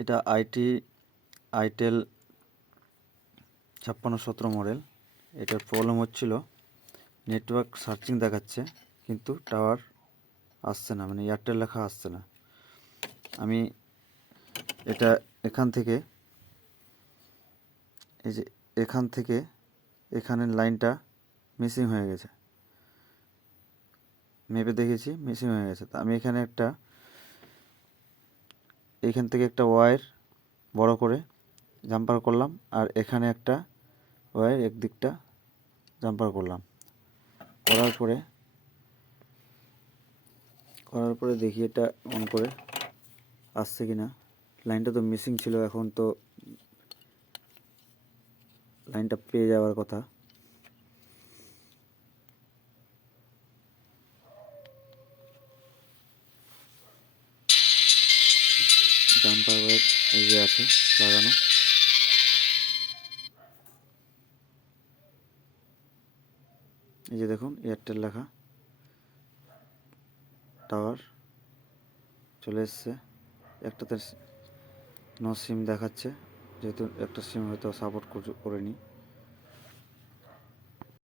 এটা itel 5617 model. এটার problem হচ্ছিল নেটওয়ার্ক সার্চিং দেখাচ্ছে কিন্তু টাওয়ার আসছে না, মানে এয়ারটেল লেখা আসছে না। আমি এটা এখান থেকে এই যে এখান থেকে এখানের লাইনটা মিসিং হয়ে গেছে, মেপে দেখেছি মিসিং হয়ে গেছে। তা আমি এখানে এইখান থেকে একটা ওয়্যার বড় করে জাম্পার করলাম, আর এখানে একটা ওয়্যার একদিকটা জাম্পার করলাম। করার পরে দেখি এটা অন করে আসছে কিনা। লাইনটা তো মিসিং ছিল, এখন তো লাইনটা পেয়ে যাওয়ার কথা। জাম্পার ওয়্যার এই যে আছে লাগানো। এই যে দেখুন এয়ারটেল লেখা, টাওয়ার চলে এসছে। একটাতে নো সিম দেখাচ্ছে, যেহেতু একটা সিম হয়তো সাপোর্ট করেনি।